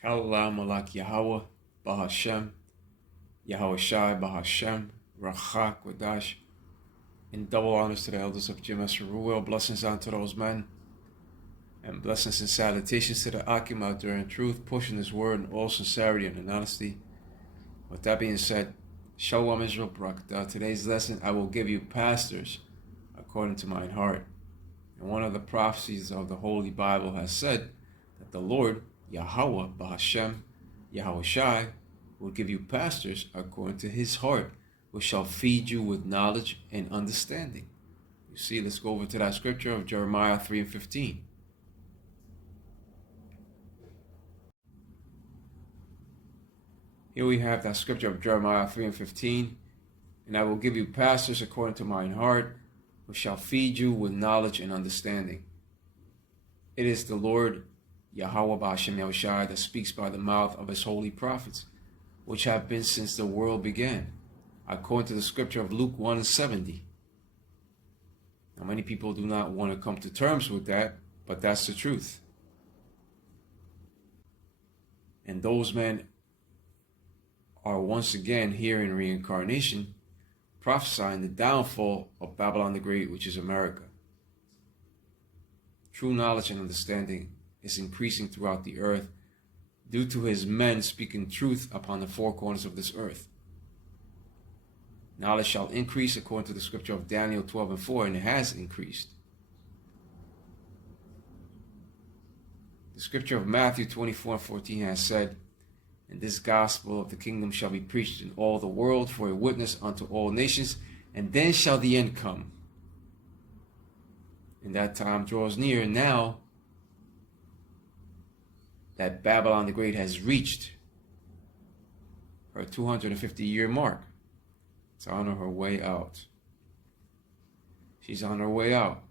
Kalla Malak Yahweh, Bahashem, Yahweh Shai, Bahashem, Rachak, Wadash, and double honors to the elders of GMS Ruel, blessings unto those men, and blessings and salutations to the Akim out there in truth, pushing this word in all sincerity and in honesty. With that being said, Shalom Israel Barakatah. Today's lesson, I will give you pastors according to mine heart. And one of the prophecies of the Holy Bible has said that the Lord, Yahweh, Bahashem, Yahweh Shai, will give you pastors according to his heart, which shall feed you with knowledge and understanding. You see, let's go over to that scripture of Jeremiah 3:15. Here we have that scripture of Jeremiah 3:15. And I will give you pastors according to mine heart, which shall feed you with knowledge and understanding. It is the Lord, Yahweh Ba'ashem Yahushai, that speaks by the mouth of his holy prophets, which have been since the world began, according to the scripture of Luke 1:70. Now, many people do not want to come to terms with that, but that's the truth. And those men are once again here in reincarnation, prophesying the downfall of Babylon the Great, which is America. True knowledge and understanding is increasing throughout the earth due to his men speaking truth upon the four corners of this earth. Knowledge shall increase according to the scripture of Daniel 12:4, and it has increased. The scripture of Matthew 24:14 has said, and this gospel of the kingdom shall be preached in all the world for a witness unto all nations, and then shall the end come. And that time draws near now that Babylon the Great has reached her 250-year mark. It's on her way out. She's on her way out.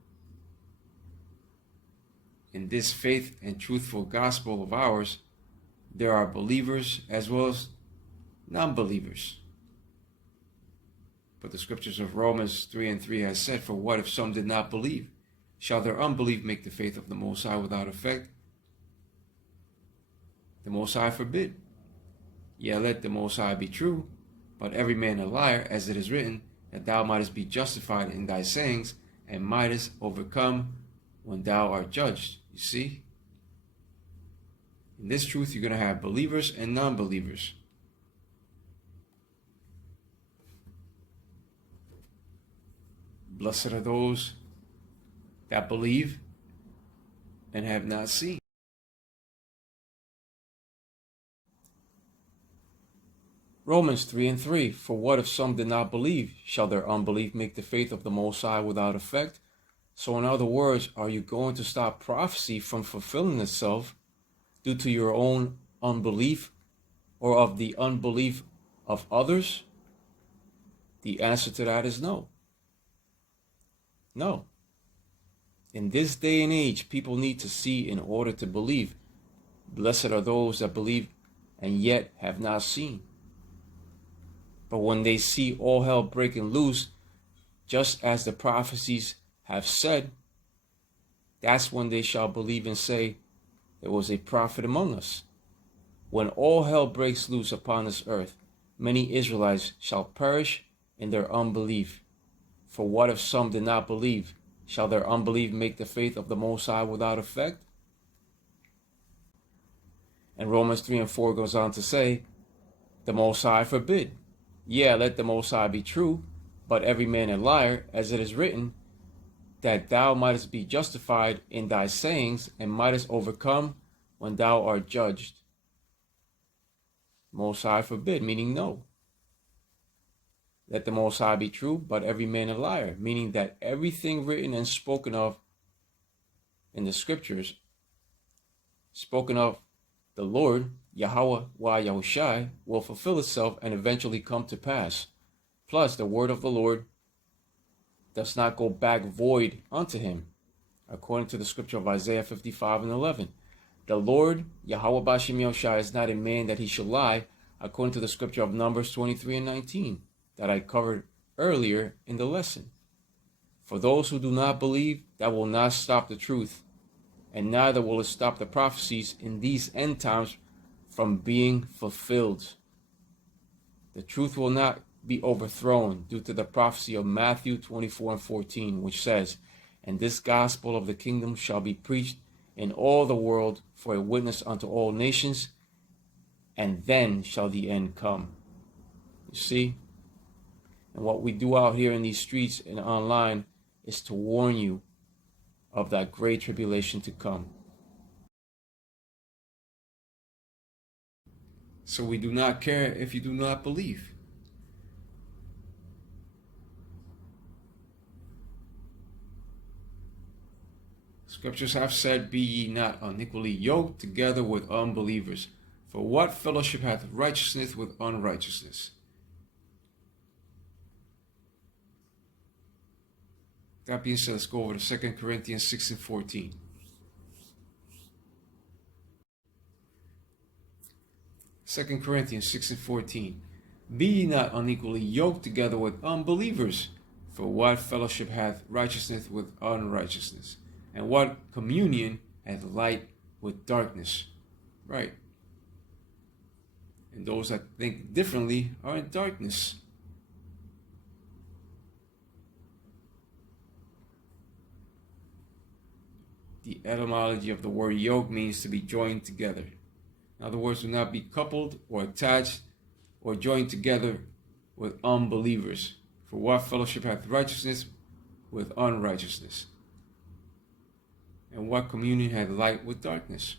In this faith and truthful gospel of ours, there are believers as well as non-believers. But the scriptures of Romans 3:3 has said, for what if some did not believe? Shall their unbelief make the faith of the Most High without effect? The Most High forbid. Yea, let the Most High be true, but every man a liar, as it is written, that thou mightest be justified in thy sayings, and mightest overcome when thou art judged. You see? In this truth, you're going to have believers and non-believers. Blessed are those that believe and have not seen. Romans 3:3, for what if some did not believe? Shall their unbelief make the faith of the Most High without effect? So in other words, are you going to stop prophecy from fulfilling itself due to your own unbelief or of the unbelief of others? The answer to that is no. No. In this day and age, people need to see in order to believe. Blessed are those that believe and yet have not seen. But when they see all hell breaking loose, just as the prophecies have said, that's when they shall believe and say, there was a prophet among us. When all hell breaks loose upon this earth, many Israelites shall perish in their unbelief. For what if some did not believe? Shall their unbelief make the faith of the Most High without effect? And Romans 3:4 goes on to say, the Most High forbid. Yea, let the Most High be true, but every man a liar, as it is written, that thou mightest be justified in thy sayings, and mightest overcome when thou art judged. Most High forbid, meaning no. Let the Most High be true, but every man a liar, meaning that everything written and spoken of in the scriptures, spoken of the Lord, Yahweh Yahushai, will fulfill itself and eventually come to pass. Plus, the word of the Lord does not go back void unto him, according to the scripture of Isaiah 55:11. The Lord, Yahweh Ba'ashem Yahushai, is not a man that he should lie, according to the scripture of Numbers 23:19, that I covered earlier in the lesson. For those who do not believe, that will not stop the truth, and neither will it stop the prophecies in these end times from being fulfilled. The truth will not be overthrown due to the prophecy of Matthew 24:14, which says, "And this gospel of the kingdom shall be preached in all the world for a witness unto all nations, and then shall the end come." You see? And what we do out here in these streets and online is to warn you of that great tribulation to come. So we do not care if you do not believe. Scriptures have said, "Be ye not unequally yoked together with unbelievers. For what fellowship hath righteousness with unrighteousness?" That being said, let's go over to 2 Corinthians 6:14. 2 Corinthians 6:14. "Be ye not unequally yoked together with unbelievers. For what fellowship hath righteousness with unrighteousness? And what communion hath light with darkness?" Right. And those that think differently are in darkness. The etymology of the word yoke means to be joined together. In other words, do not be coupled or attached or joined together with unbelievers. For what fellowship hath righteousness with unrighteousness? And what communion hath light with darkness?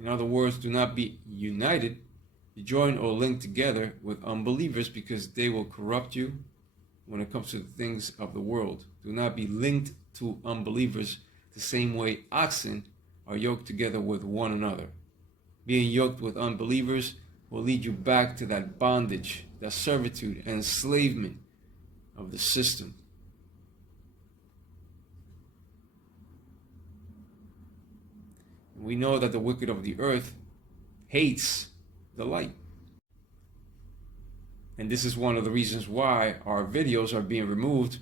In other words, do not be united, joined or linked together with unbelievers, because they will corrupt you when it comes to the things of the world. Do not be linked to unbelievers the same way oxen are yoked together with one another. Being yoked with unbelievers will lead you back to that bondage, that servitude and enslavement of the system. We know that the wicked of the earth hates the light. And this is one of the reasons why our videos are being removed,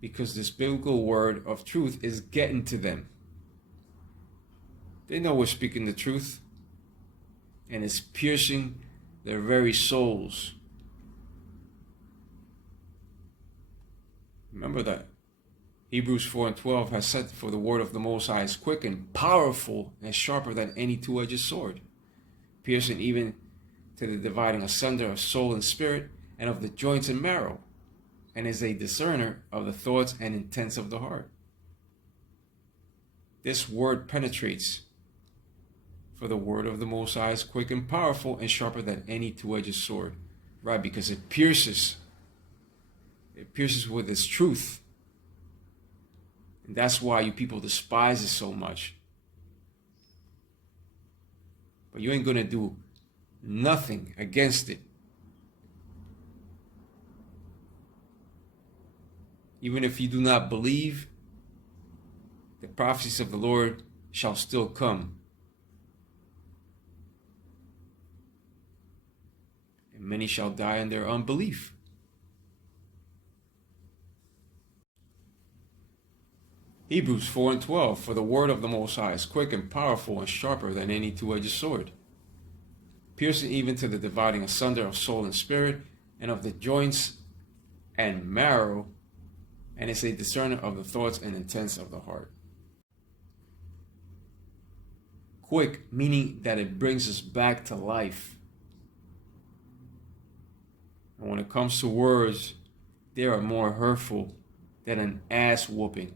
because this biblical word of truth is getting to them. They know we're speaking the truth, and it's piercing their very souls. Remember that Hebrews 4:12 has said, "For the word of the Most High is quick and powerful and sharper than any two-edged sword, piercing even to the dividing asunder of soul and spirit, and of the joints and marrow, and is a discerner of the thoughts and intents of the heart." This word penetrates. For the word of the Most High is quick and powerful and sharper than any two-edged sword. Right, because it pierces. It pierces with its truth. And that's why you people despise it so much. But you ain't going to do nothing against it. Even if you do not believe, the prophecies of the Lord shall still come. And many shall die in their unbelief. Hebrews 4:12, "For the word of the Most High is quick and powerful and sharper than any two-edged sword, piercing even to the dividing asunder of soul and spirit, and of the joints and marrow, and is a discerner of the thoughts and intents of the heart." Quick, meaning that it brings us back to life. And when it comes to words, they are more hurtful than an ass whooping,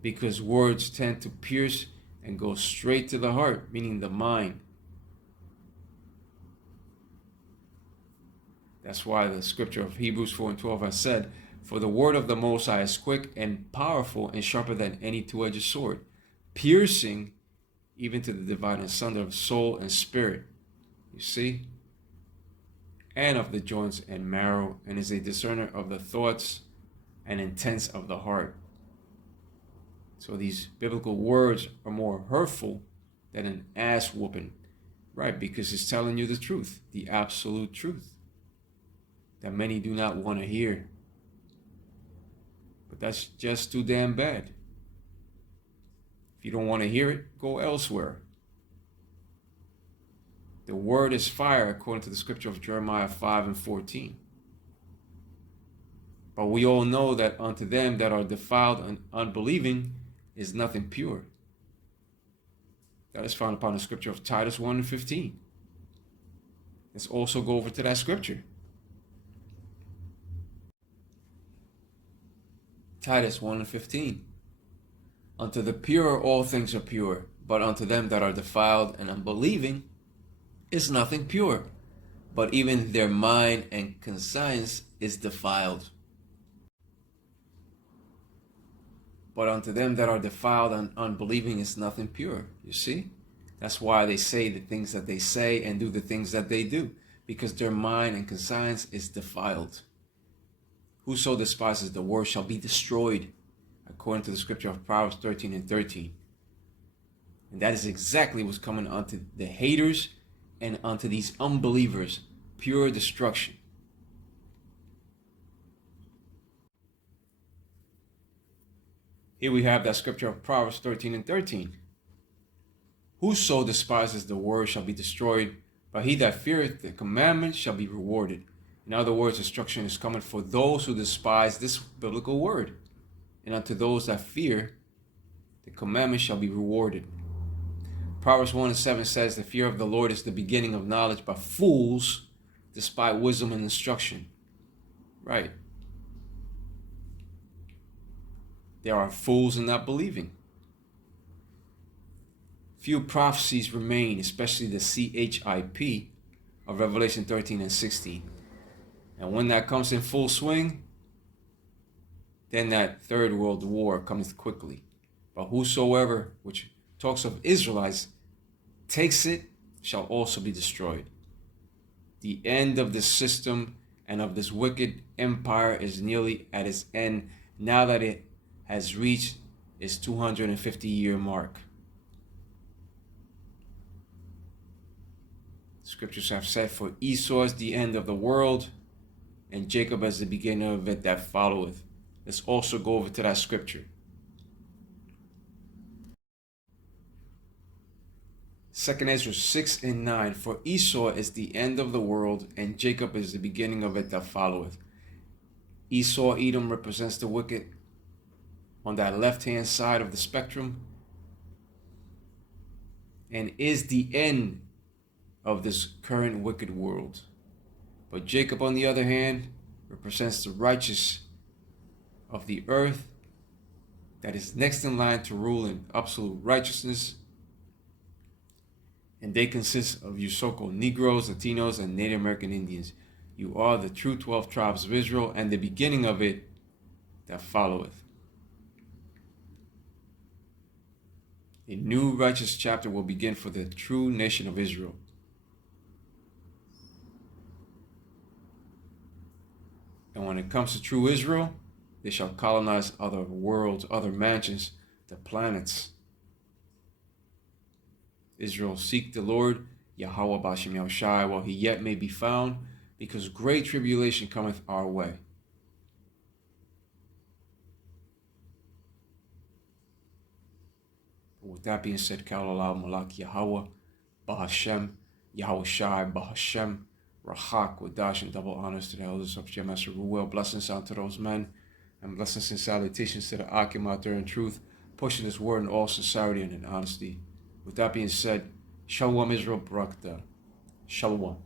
because words tend to pierce and go straight to the heart, meaning the mind. That's why the scripture of Hebrews 4:12 has said, "For the word of the Most High is quick and powerful and sharper than any two-edged sword, piercing even to the dividing asunder of soul and spirit." You see? "And of the joints and marrow, and is a discerner of the thoughts and intents of the heart." So these biblical words are more hurtful than an ass whooping, right? Because it's telling you the truth, the absolute truth, that many do not want to hear. But that's just too damn bad. you don't want to hear it, go elsewhere. The word is fire, according to the scripture of Jeremiah 5:14. But we all know that unto them that are defiled and unbelieving is nothing pure. That is found upon the scripture of Titus 1:15. Let's also go over to that scripture. Titus 1:15. Unto the pure all things are pure, but unto them that are defiled and unbelieving is nothing pure, but even their mind and conscience is defiled. But unto them that are defiled and unbelieving is nothing pure. You see? That's why they say the things that they say and do the things that they do, because their mind and conscience is defiled. Whoso despises the word shall be destroyed, according to the scripture of Proverbs 13:13. And that is exactly what's coming unto the haters and unto these unbelievers, pure destruction. Here we have that scripture of Proverbs 13:13. Whoso despises the word shall be destroyed, but he that feareth the commandment shall be rewarded. In other words, destruction is coming for those who despise this biblical word. And unto those that fear, the commandment shall be rewarded. Proverbs 1:7 says, the fear of the Lord is the beginning of knowledge, but fools despise wisdom and instruction. Right. There are fools in not believing. Few prophecies remain, especially the CHIP of Revelation 13 and 16. And when that comes in full swing, then that third world war cometh quickly. But whosoever, which talks of Israelites, takes it shall also be destroyed. The end of this system and of this wicked empire is nearly at its end, now that it has reached its 250-year mark. Scriptures have said, for Esau is the end of the world, and Jacob as the beginning of it that followeth. Let's also go over to that scripture. 2 Esdras 6:9. For Esau is the end of the world, and Jacob is the beginning of it that followeth. Esau, Edom, represents the wicked on that left-hand side of the spectrum, and is the end of this current wicked world. But Jacob, on the other hand, represents the righteous of the earth that is next in line to rule in absolute righteousness. And they consist of you so-called Negroes, Latinos, and Native American Indians. You are the true 12 tribes of Israel, and the beginning of it that followeth. A new righteous chapter will begin for the true nation of Israel. And when it comes to true Israel, they shall colonize other worlds, other mansions, the planets. Israel, seek the Lord, Yahweh Bashem Yahushai, while he yet may be found, because great tribulation cometh our way. With that being said, Kalalal Malak Yahweh, Bahashem, Yahushai, Bahashem, Rahak, Wadash, and double honors to the elders of Master Ruel. Blessings unto those men, and blessings and salutations to the Akim out there in truth, pushing this word in all sincerity and in honesty. With that being said, Shalom Israel Barakta. Shalom.